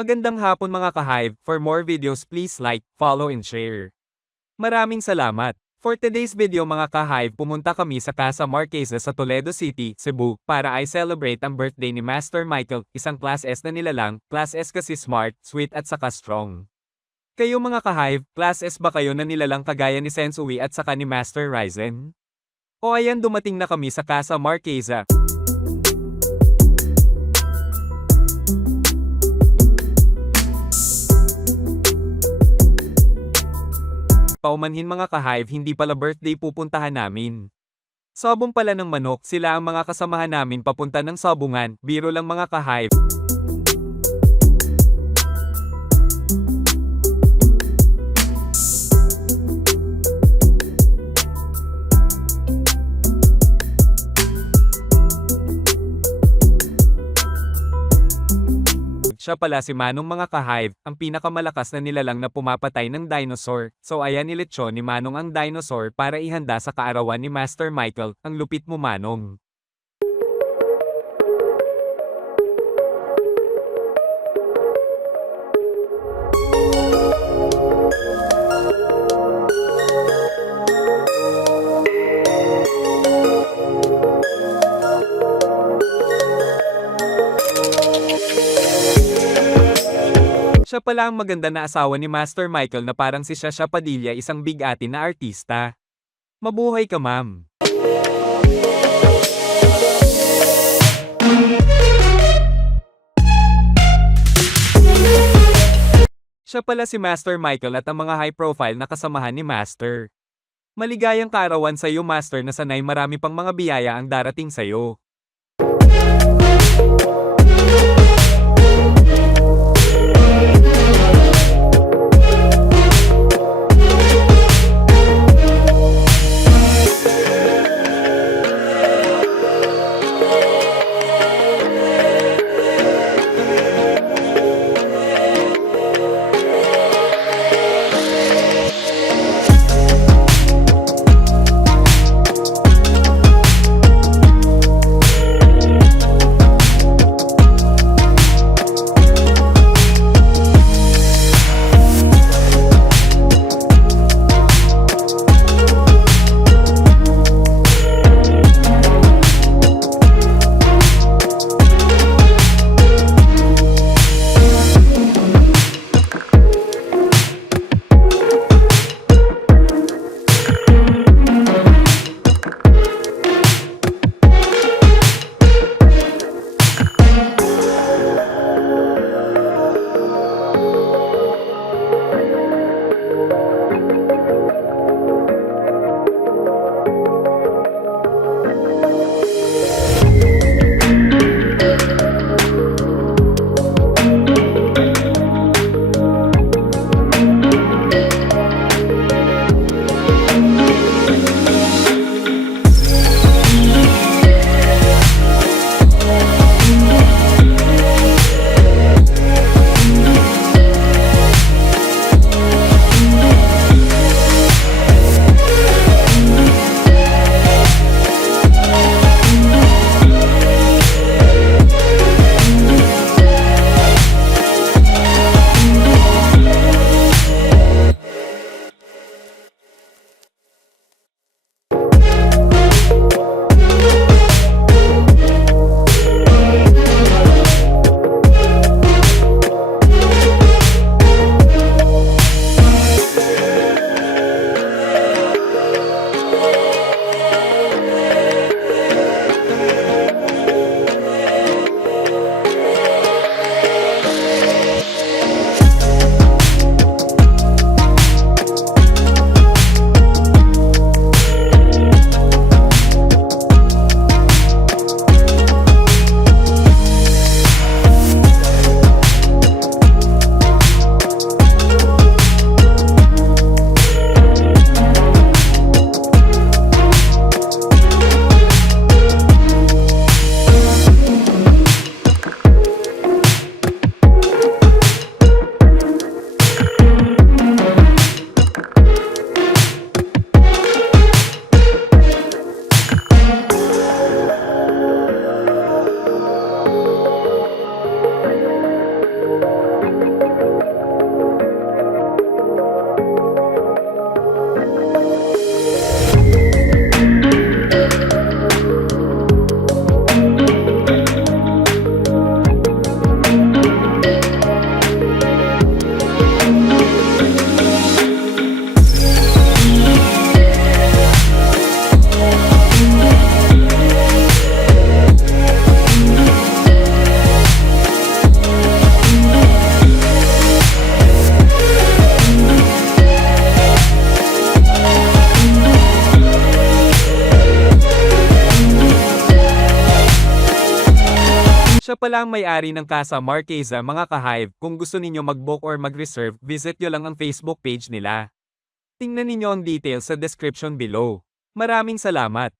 Magandang hapon mga ka-Hive, for more videos please like, follow and share. Maraming salamat. For today's video mga ka-Hive, pumunta kami sa Casa Marquesa sa Toledo City, Cebu, para ay celebrate ang birthday ni Master Michael, isang Class S na nilalang, Class S kasi smart, sweet at saka strong. Kayo mga ka-Hive, Class S ba kayo na nilalang kagaya ni Sensui at saka ni Master Ryzen? O ayan dumating na kami sa Casa Marquesa. Paumanhin mga ka-Hive, hindi pala birthday pupuntahan namin. Sabong pala ng manok, sila ang mga kasamahan namin papunta ng sabungan, biro lang mga ka-Hive. Siya pala si Manong mga ka-Hive, ang pinakamalakas na nilalang na pumapatay ng dinosaur. So ayan nilitsyon ni Manong ang dinosaur para ihanda sa kaarawan ni Master Michael. Ang lupit mo Manong. Siya pala ang maganda na asawa ni Master Michael na parang si Shasha Padilla, isang bigati na artista. Mabuhay ka ma'am. Siya pala si Master Michael at ang mga high profile na kasamahan ni Master. Maligayang kaarawan sa iyo Master, na sanay marami pang mga biyaya ang darating sa iyo. pala ang may-ari ng Casa Marquesa mga ka-Hive. Kung gusto ninyo mag-book or mag-reserve, visit nyo lang ang Facebook page nila. Tingnan ninyo ang details sa description below. Maraming salamat!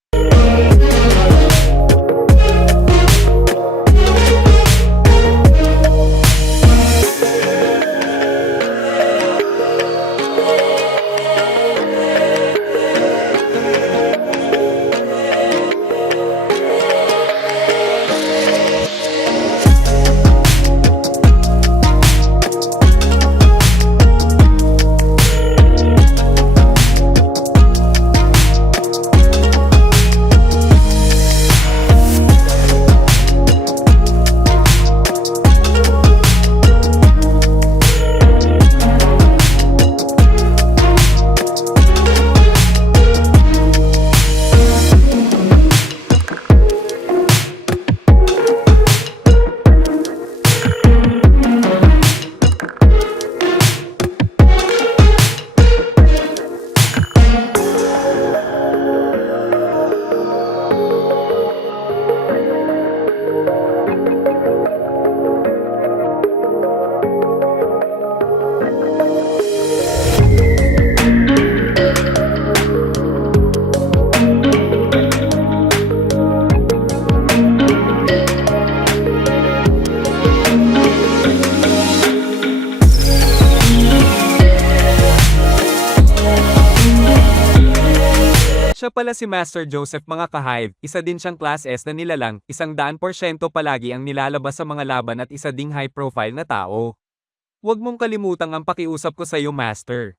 Siya pala si Master Joseph mga ka-Hive, isa din siyang Class S na nilalang, 100% palagi ang nilalabas sa mga laban at isa ding high profile na tao. Huwag mong kalimutang ang pakiusap ko sa iyo Master.